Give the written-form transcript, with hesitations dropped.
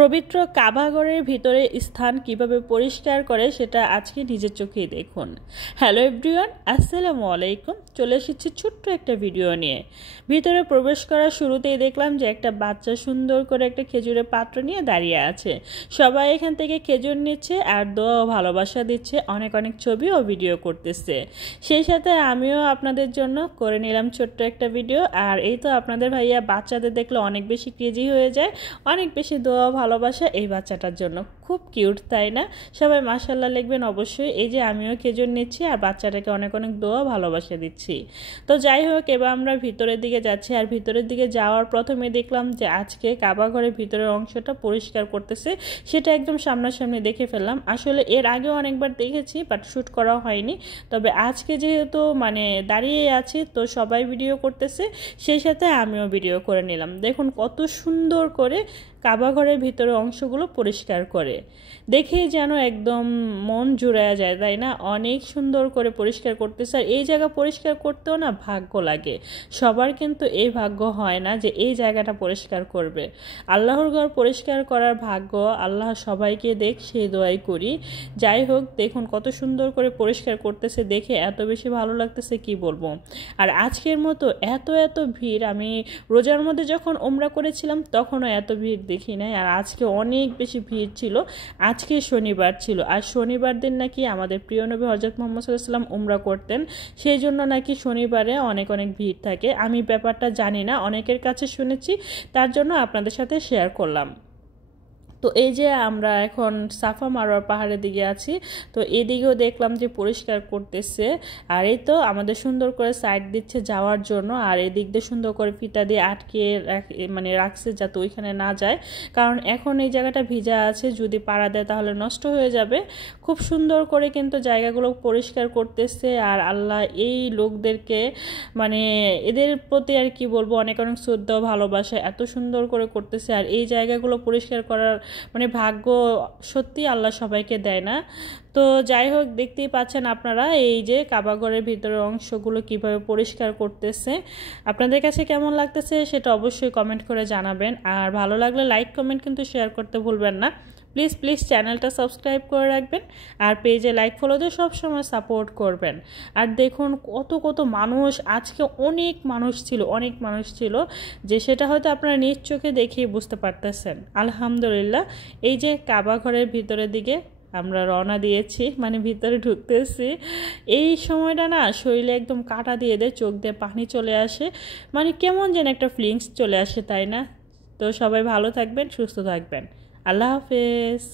পবিত্র কাবা ঘরের ভিতরে স্থান কিভাবে পরিষ্কার করে সেটা আজকে নিজের চোখেই দেখুন। হ্যালো এভরিওয়ান, আসসালামু আলাইকুম। চলে এসেছি ছোট্ট একটা ভিডিও নিয়ে। ভিতরে প্রবেশ করার শুরুতেই দেখলাম যে একটা বাচ্চা সুন্দর করে একটা খেজুরের পাত্র নিয়ে দাঁড়িয়ে আছে। সবাই এখান থেকে খেজুর নিচ্ছে আর দোয়া ও ভালোবাসা দিচ্ছে, অনেক অনেক ছবি ও ভিডিও করতেছে। সেই সাথে আমিও আপনাদের জন্য করে নিলাম ছোট্ট একটা ভিডিও। আর এই তো আপনাদের ভাইয়া বাচ্চাদের দেখলে অনেক বেশি ক্রেজি হয়ে যায়, অনেক বেশি দোয়া ভালোবাসা এই বাচ্চাটার জন্য। খুব কিউট, তাই না? সবাই মাশাআল্লাহ লিখবেন অবশ্যই। এই যে আমিও খেজুর নিচ্ছি আর বাচ্চাটাকে অনেক অনেক দোয়া ভালোবাসা দিচ্ছি। তো যাই হোক, এবার আমরা ভিতরের দিকে যাচ্ছি। আর ভিতরের দিকে যাওয়ার প্রথমে দেখলাম যে আজকে কাবা ঘরের ভিতরের অংশটা পরিষ্কার করতেছে, সেটা একদম সামনাসামনি দেখে ফেললাম। আসলে এর আগেও অনেকবার দেখেছি, বাট শ্যুট করা হয়নি। তবে আজকে যেহেতু দাঁড়িয়ে আছি, তো সবাই ভিডিও করতেছে, সেই সাথে আমিও ভিডিও করে নিলাম। দেখুন কত সুন্দর করে কাবা ঘরের ভিতরে অংশগুলো পরিষ্কার করে, দেখে যেন একদম মন জুড়ায়া যায়, তাই না? অনেক সুন্দর করে পরিষ্কার করতেছে। আর এই জায়গা পরিষ্কার করতেও না ভাগ্য লাগে। সবার কিন্তু এই ভাগ্য হয় না যে এই জায়গাটা পরিষ্কার করবে। আল্লাহর ঘর পরিষ্কার করার ভাগ্য আল্লাহ সবাইকে দেখ, সেই দোয়াই করি। যাই হোক, দেখুন কত সুন্দর করে পরিষ্কার করতেছে, দেখে এত বেশি ভালো লাগতেছে কি বলবো। আর আজকের মতো এত এত ভিড় আমি রোজার মধ্যে যখন ওমরা করেছিলাম তখনও এত ভিড় দেখি নাই। আর আজকে অনেক বেশি ভিড় ছিল। আজকে শনিবার ছিল, আর শনিবার দিন নাকি আমাদের প্রিয় নবী হযরত মুহাম্মদ সাল্লাল্লাহু আলাইহি ওয়াসাল্লাম উমরা করতেন, সেই জন্য নাকি শনিবারে অনেক অনেক ভিড় থাকে। আমি ব্যাপারটা জানি না, অনেকের কাছে শুনেছি, তার জন্য আপনাদের সাথে শেয়ার করলাম। তো এই যে আমরা এখন সাফা মারোয়ার পাহাড়ের দিকে আছি, তো এদিকেও দেখলাম যে পরিষ্কার করতেছে। আর এই তো আমাদের সুন্দর করে সাইড দিচ্ছে যাওয়ার জন্য, আর এদিক দিয়ে সুন্দর করে ফিতা দিয়ে আটকে রাখছে যাতে ওইখানে না যায়, কারণ এখন এই জায়গাটা ভিজা আছে, যদি পাড়া দেয় তাহলে নষ্ট হয়ে যাবে। খুব সুন্দর করে কিন্তু জায়গাগুলো পরিষ্কার করতেছে। আর আল্লাহ এই লোকদেরকে এদের প্রতি আর কি বলবো, অনেক অনেক শ্রদ্ধা ভালোবাসা, এত সুন্দর করে করতেছে। আর এই জায়গাগুলো পরিষ্কার করার ভাগ্য সত্যি আল্লাহ সবাইকে দেয় না। তো যাই হোক, দেখতেই পাচ্ছেন আপনারা এই যে কাবা ঘরের ভিতরের অংশগুলো কিভাবে পরিষ্কার করতেছে। আপনাদের কাছে কেমন লাগতেছে সেটা অবশ্যই কমেন্ট করে জানাবেন। আর ভালো লাগলে লাইক কমেন্ট কিন্তু শেয়ার করতে ভুলবেন না। প্লিজ প্লিজ চ্যানেলটা সাবস্ক্রাইব করে রাখবেন, আর পেজে লাইক ফলো দিয়ে সবসময় সাপোর্ট করবেন। আর দেখুন কত কত মানুষ, আজকে অনেক মানুষ ছিল যে সেটা হয়তো আপনারা নিজ চোখে দেখেই বুঝতে পারতেছেন। আলহামদুলিল্লাহ, এই যে কাবা ঘরের ভিতরের দিকে আমরা রওনা দিয়েছি, ভিতরে ঢুকতেছি। এই সময়টা না শরীরে একদম কাঁটা দিয়ে দেয়, চোখ দিয়ে পানি চলে আসে, কেমন যেন একটা ফিলিংস চলে আসে, তাই না? তো সবাই ভালো থাকবেন, সুস্থ থাকবেন। আল্লাহ হাফেজ।